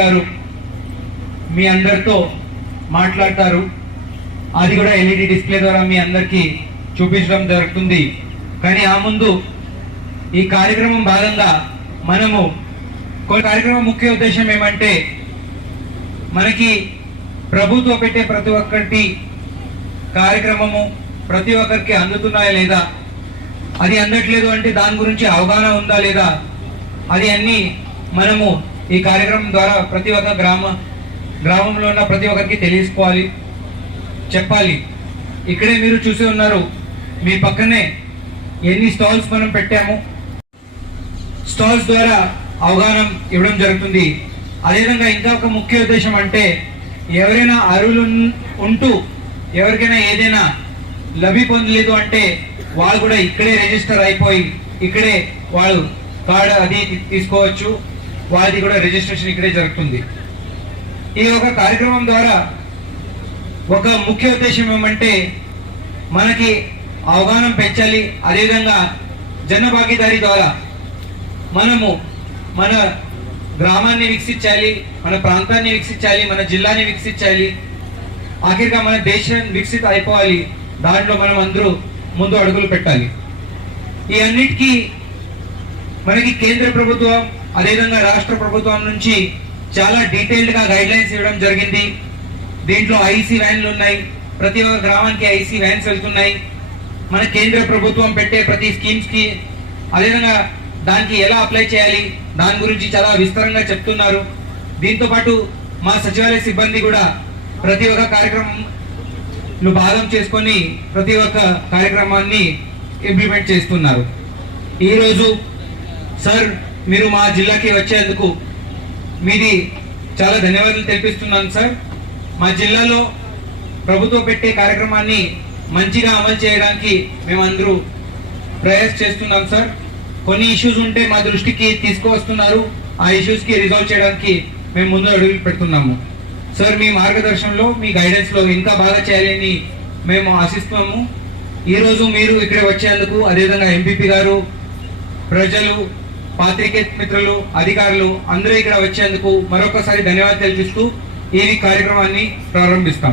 గారు మీ అందరితో మాట్లాడతారు. అది కూడా ఎల్ఈడి డిస్ప్లే ద్వారా మీ అందరికీ చూపించడం జరుగుతుంది. కానీ ఆ ముందు ఈ కార్యక్రమం భాగంగా మనము కార్యక్రమం ముఖ్య ఉద్దేశం ఏమంటే, మనకి ప్రభుత్వం పెట్టే ప్రతి ఒక్కటి కార్యక్రమము ప్రతి ఒక్కరికి అందుతున్నాయా లేదా, అది అందట్లేదు అంటే దాని గురించి అవగాహన ఉందా లేదా, అది అన్ని మనము ఈ కార్యక్రమం ద్వారా ప్రతి ఒక్క గ్రామంలో ఉన్న ప్రతి ఒక్కరికి తెలుసుకోవాలి, చెప్పాలి. ఇక్కడే మీరు చూసి ఉన్నారు, మీ పక్కనే ఎన్ని స్టాల్స్ మనం పెట్టాము. స్టాల్స్ ద్వారా అవగాహన ఇవ్వడం జరుగుతుంది. అదేవిధంగా ఇంకా ఒక ముఖ్య ఉద్దేశం అంటే, ఎవరైనా అర్హులు ఉంటూ ఎవరికైనా ఏదైనా లబ్ధి పొందలేదు అంటే వాళ్ళు కూడా ఇక్కడే రిజిస్టర్ అయిపోయి ఇక్కడే వాళ్ళు కార్డు అది తీసుకోవచ్చు. వాళ్ళది కూడా రిజిస్ట్రేషన్ ఇక్కడే జరుగుతుంది. ఈ ఒక కార్యక్రమం ద్వారా ఒక ముఖ్య ఉద్దేశం ఏమంటే, మనకి అవగాహన పెంచాలి. అదేవిధంగా జన భాగీదారీ ద్వారా మనము మన గ్రామాన్ని వికసించాలి, మన ప్రాంతాన్ని వికసించాలి, మన జిల్లాని వికసించాలి, ఆఖరిగా మన దేశం వికసిత అయిపోవాలి. దాంట్లో మనం అందరూ ముందు అడుగులు పెట్టాలి. ఈ అన్నిటికీ మనకి కేంద్ర ప్రభుత్వం అదేవిధంగా రాష్ట్ర ప్రభుత్వం నుంచి చాలా డీటెయిల్డ్ గా గైడ్ లైన్స్ ఇవ్వడం జరిగింది. దీంట్లో ఐసీ వ్యాన్లు ఉన్నాయి, ప్రతి ఒక్క గ్రామానికి ఐసీ వ్యాన్స్ వెళ్తున్నాయి. మన కేంద్ర ప్రభుత్వం పెట్టే ప్రతి స్కీమ్స్ కి అదేవిధంగా దానికి ఎలా అప్లై చేయాలి దాని గురించి చాలా విస్తరంగా చెప్తున్నారు. దీంతో పాటు మా సచివాలయ సిబ్బంది కూడా ప్రతి ఒక్క కార్యక్రమంలో భాగం చేసుకొని ప్రతి ఒక్క కార్యక్రమాన్ని ఇంప్లిమెంట్ చేస్తున్నారు. ఈరోజు సార్ మీరు మా జిల్లాకి వచ్చేందుకు మీది చాలా ధన్యవాదాలు తెలిపిస్తున్నాను సార్. మా జిల్లాలో ప్రభుత్వం పెట్టే కార్యక్రమాన్ని మంచిగా అమలు చేయడానికి మేమందరూ ప్రయాస చేస్తున్నాం సార్. కొన్ని ఇష్యూస్ ఉంటే మా దృష్టికి తీసుకువస్తున్నారు. ఆ ఇష్యూస్ కి రిజాల్వ్ చేయడానికి మేము ముందు అడుగులు పెడుతున్నాము సార్. మీ మార్గదర్శనంలో మీ గైడెన్స్ లో ఇంకా బాగా చేయాలని మేము ఆశిస్తున్నాము. ఈ రోజు మీరు ఇక్కడ వచ్చేందుకు అదేవిధంగా ఎంపీపీ గారు, ప్రజలు, పాత్రికేయ మిత్రులు, అధికారులు అందరూ ఇక్కడ వచ్చేందుకు మరొకసారి ధన్యవాదాలు తెలిపిస్తూ ఈ కార్యక్రమాన్ని ప్రారంభిస్తాం.